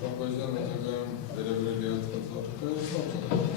Շապազյան հետագայում վերաբերել եղած առարկայը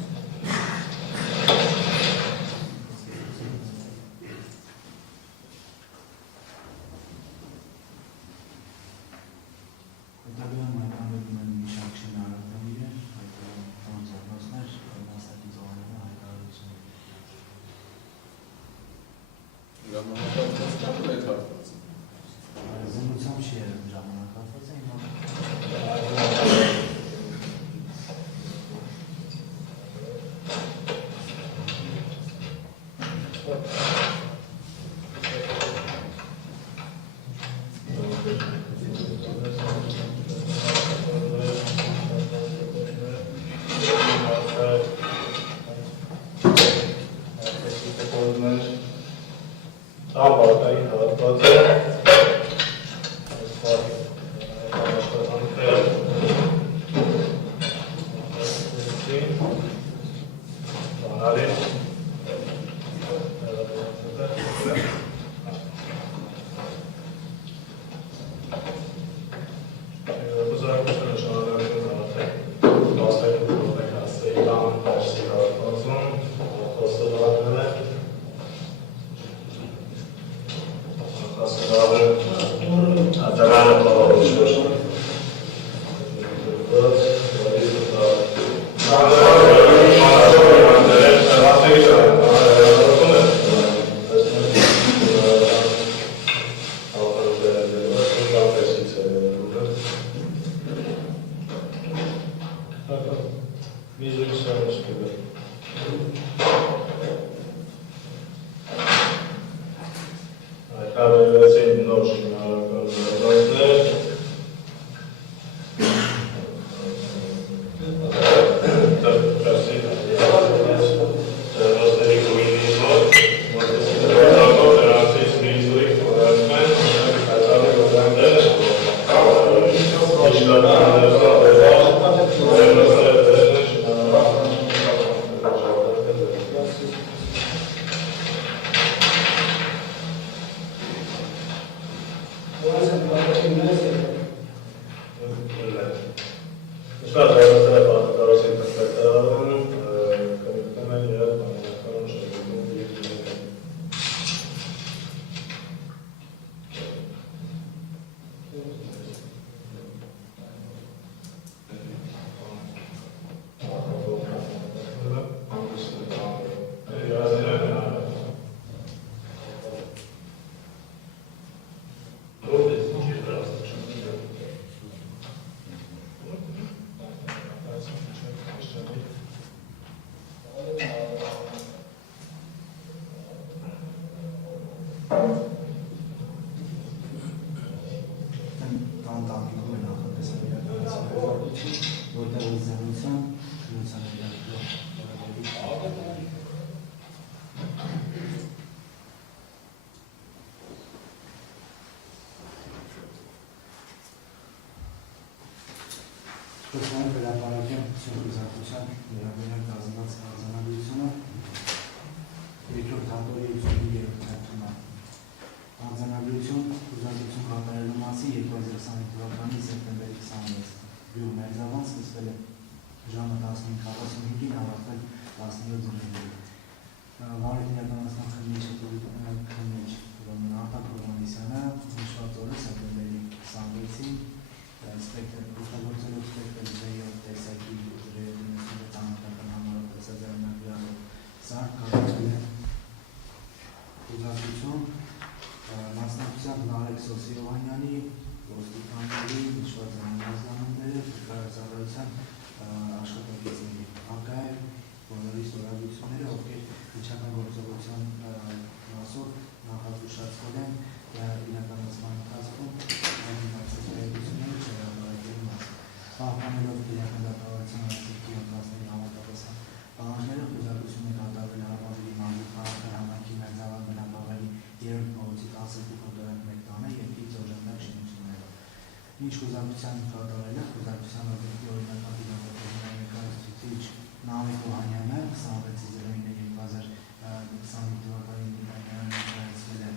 Ինչ խոզակցության կատարել է, խոզակցության օբյեկտի օրինական դիվանագետի ներկայացուցիչ Նավիկ Օհանյանը 26/09/2025 թվականին ներկայացվել է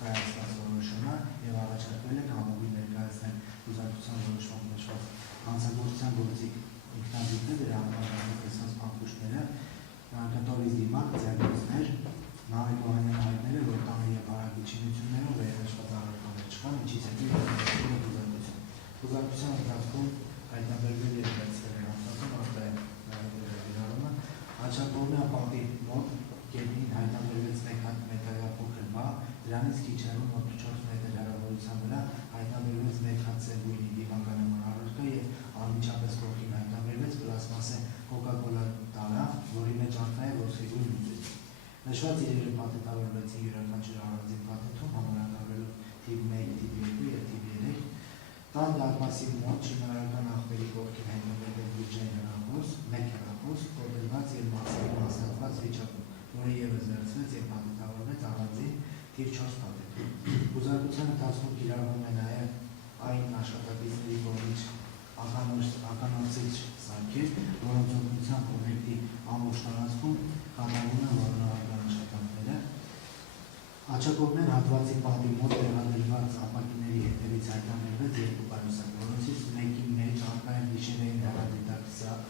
կայացված որոշումը եւ առաջարկվել է համովի ներկայացնել խոզակցության որոշմամբ նշված հանցագործության գործի ինքնազիգը դրա համաշխատած փոխուշները կտորից դիմաց ձեռնոցներ Նավիկ Օհանյանը հայտնել է, որ տանը և հարակի չինություններով վերահսկված առարկաներ չկան, ինչից հետո բուզարկություն։ Բուզարկության ընթացքում հայտնաբերվել և վերցվել է հանցածում արտահայտ վերարումը, Աջակողմյան պատի մոտ գետնին հայտնաբերվեց մեկ հատ մետաղյա փոքր բահ, դրանից քիչ հեռու մոտ 4 մետր հեռավորության վրա հայտնաբերվեց մեկ հատ սև գույնի դիմանկարման առարկա և անմիջապես կողքին հայտնաբերվեց պլաստմասե կոկա-կոլա տարա, որի մեջ արտահայտ է ոսկեգույն լուծույց։ Նշված իրերը պատետավորվեցին յուրաքանչյուր առանձին պատետում համարակալվելով թիվ 1, թիվ 2 և թիվ 3։ Տան դարպասի մոտ շինարարական աղբերի կողքին հայտնաբերվեց բյուջեի հեռախոս, մեկ հեռախոս, կոտրված և մասերի մասնատված վիճակում, որը ևս վերցվեց և պատետավորվեց առանձին թիվ 4 պատետում։ Բուզարկության ընթացքում կիրառվում է նաև այն աշխատակիցների կողմից ականորսիչ սարքեր, որոնց օգնությամբ օբյեկտի ամբողջ տարածքում կատարվում են որոնողական աշխատանքները։ Աջակողմյան հատվածի պատի մոտ տեղադրված ապակիների հետևից հայտնաբերվեց երկու պայուսակ, որոնցից մեկի մեջ առկա են գիշերային հեռադիտակ սարք,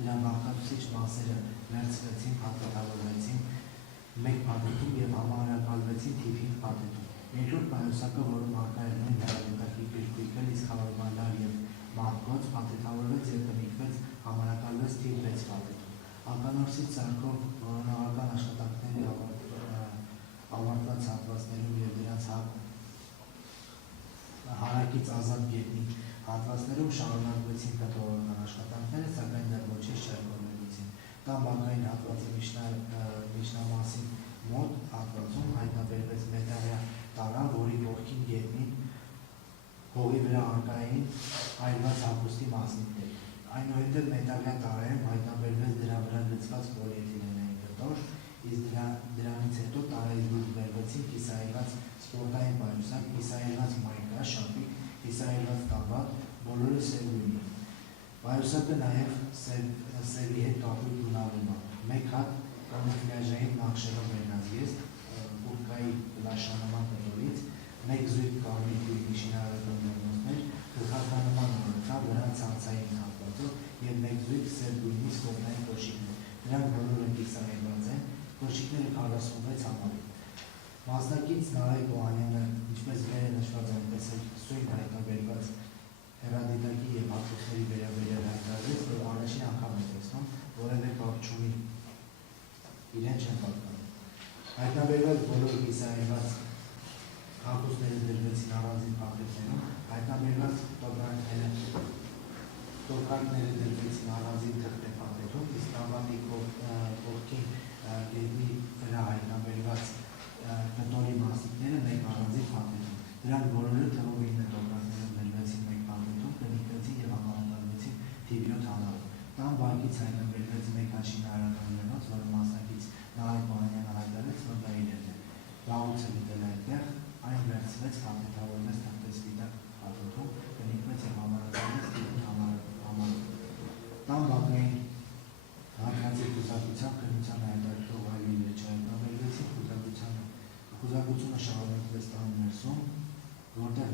դրա բաղկացուցիչ մասերը վերցվեցին, փաթեթավորվեցին մեկ փաթեթում և համարակալվեցին թիվ 5 փաթեթում։ Երկրորդ պայուսակը, որում առկա էր նույն հեռադիտակի գրքույկը, լիցքավորման և մատկոց, փաթեթավորվեց և կնիկվեց, համարակալվեց թիվ 6 փաթեթում։ Ականորսիչ սարքով որոնողական աշխատանքների ավարտված հատվածներում և դրանց հարակից ազատ գետնի հատվածներում շարունակվեցին կտորական աշխատանքները, սակայն դեռ ոչինչ չարգավորվեցին։ Տան բակային հատվածի միջնամասի մոտ հատվածում հայտնաբերվեց մետաղյա տարա, որի կողքին գետնին հողի վրա առկա էին այրված հագուստի մասնիկներ։ Այնուհետև մետաղյա տարայում հայտնաբերվեց դրա վրա լցված պոլիէթիլենային կտոր, իսկ դրանից հետո տարայից դուրս բերվեցին կիսահեղված սպորտային պայուսակ, կիսահեղված մայկա, շապիկ, կիսահեղված տաբակ, բոլորը սև գույնի։ Պայուսակը նաև սևի հետ կապույտ գունավորում, մեկ հատ կամուֆլյաժային նախշերով վերնազգեստ, բուրկայի լաշանման կտորից, մեկ զույգ կարմիր գույնի շինարարական դերնոցներ, գլխականման օրենքա, դրանց ցանցային հատվածով և մեկ զույգ սև գույնի սկոպնային կոշիկներ։ Դրանք բոլորը կիսահեղված են, կոշիկները 46 համարի։ Մասնակից Նարեկ Օհանյանը, ինչպես վեր է նշված, այնպես էլ սույն հայտնաբերված հեռադիտակի և հատուցների վերաբերյալ հայտարարեց, որ առաջին անգամ է տեսնում, որևէ կապ չունի, իրեն չեն պատկանում։ Հայտնաբերված բոլոր կիսահեղված հագուստները դրվեցին առանձին փաթեթներում, հայտնաբերված տոկակները դրվեցին առանձին թղթե փաթեթում, իսկ տաբատի կողքին գետնի վրա հայտնաբերված կտորի մասնիկները մեկ առանձին փաթեթում։ Դրանք բոլորը թվով 9 տոկակներով դրվեցին մեկ փաթեթում, կնիկվեցին և համարակալվեցին թիվ 7 համարով։ Տան բակից հայտնաբերվեց մեկ հատ շինարարական դերնոց, որը մասնակից Նարեկ Օհանյանը հայտարարեց, որ դա իրեն է։ Վաղուց է գտել այդտեղ, այն վերցվեց, փաթեթավորվեց թղթե սպիտակ փաթեթում, կնիկվեց և համարակալվեց թիվ 8 համարով։ Տան բակային հատվածի խուզարկությամբ քննության հայտարարող այլ իրեր չհայտնաբերվեցին, խուզարկությունը շարունակվեց տան ներսում, որտեղ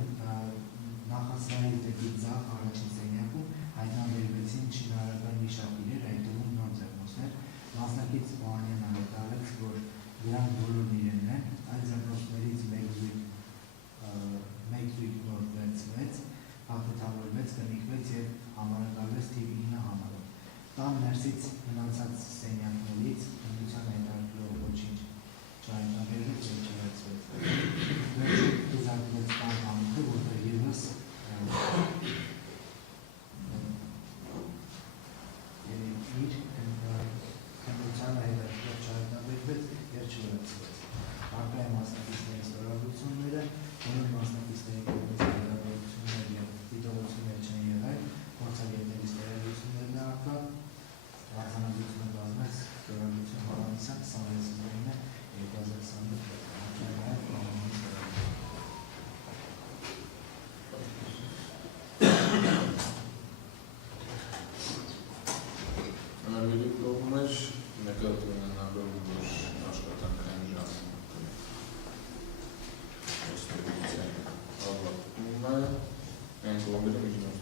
նախասրահից դեպի ձախ առաջին սենյակում հայտնաբերվեցին շինարարական մի շարք իրեր, այդ թվում նոր ձեռնոցներ։ Մասնակից Օհանյանը հայտարարեց, որ դրանք բոլորն իրենն են, այդ ձեռնոցներից մեկ զույգ նոր վերցվեց, փաթեթավորվեց, կնիկվեց և համարակալվեց թիվ 9 համարով։ Տան ներսից մնացած սենյակներից քննության հայտարարող ոչինչ չհայտնաբերվեց և չվերցվեց։ Վերջում խուզարկվեց տան համքը, որտեղ ևս իր քննության հայտարարող չհայտնաբերվեց և չվերցվեց։ Առկա է մասնակիցների ստորագրությունները, որոնք մասնակիցների կողմից հայտարարություններ և դիտողություններ չեն եղել, փորձագետների ստորագրություններն է առկա, արձանագրությունը կազմեց ստորագրություն Հովհաննիսյան 26/9/2021 թ.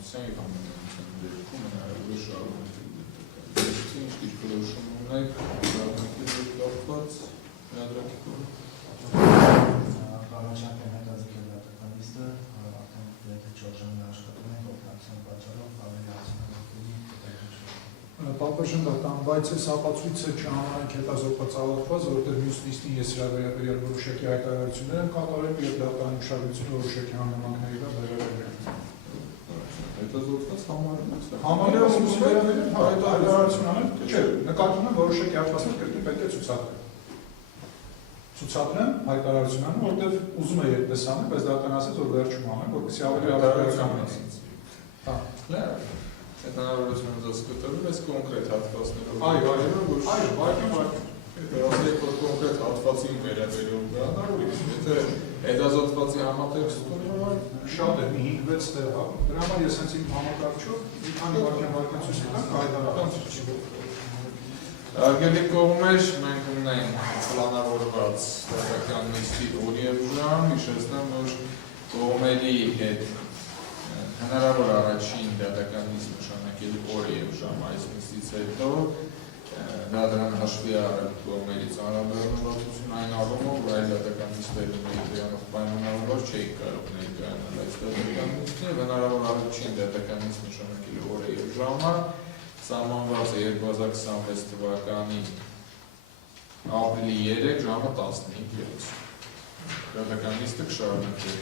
բնակչության և համանախության դեպքում հնարավոր է շարունակել դեպքական ինչ դիրքորոշում ունեք շարունակել կապված հնադրակիկով։ Առաջանք են հետաձգել դատականիստը, արդեն եթե 4 ժամի աշխատում են, օգնության պատճառով ավելի հասանելի Պատվաշնորհ բայց այս ապացույցը չհամարենք հետազոտված ավարտված, որովհետև մյուս նիստին ես վերաբերյալ որոշակի հայտարարություններ եմ կատարել եւ դատարանի ուշադրությունը որոշակի համեմատների վրա վերաբերել եմ։ Հետազոտված Համարյա վերաբերյալ հայտարարություն անել, չէ, նկատում եմ որոշակի հատվածներ կրկին պետք է ցուցադրել։ Ցուցադրեմ հայտարարություն անում, որովհետև ուզում եմ այդպես անել, բայց դատարանը ասաց, որ վերջում անեմ, որպեսզի ավելի արդյունավետ լինի։ Հա։ Այդ հնարավորությունը ձեզ կտրվում այս կոնկրետ հատվածներով։ Այո, Եթե ասեք, որ կոնկրետ հատվածին վերաբերում հնարավոր է, եթե հետազոտվածի համատեքստում շատ է, մի 5-6 տեղ, դրա համար ես հենց իմ համակարգչով մի քանի վարքյան ցույց տամ հայտարարություն։ Արգելի կողմեր, մենք ունենք պլանավորված դատական նիստի օր և ժամ, հիշեցնեմ, որ կողմերի հետ հնարավոր առաջին դատական նիստ նշանակել օր և ժամ այս նիստից հետո դատարան հաշվի առել կողմերի ծանրաբեռնվածություն այն առումով, որ այլ դատական նիստերում դրանով պայմանավորված չէին կարող ներկայանալ այս դատական նիստին և հնարավոր առաջին դատական նիստ նշանակել օրը և ժամը սահմանված է 2026 թվականի ապրիլի 3 ժամը 15:30 դատական նիստը կշարունակվի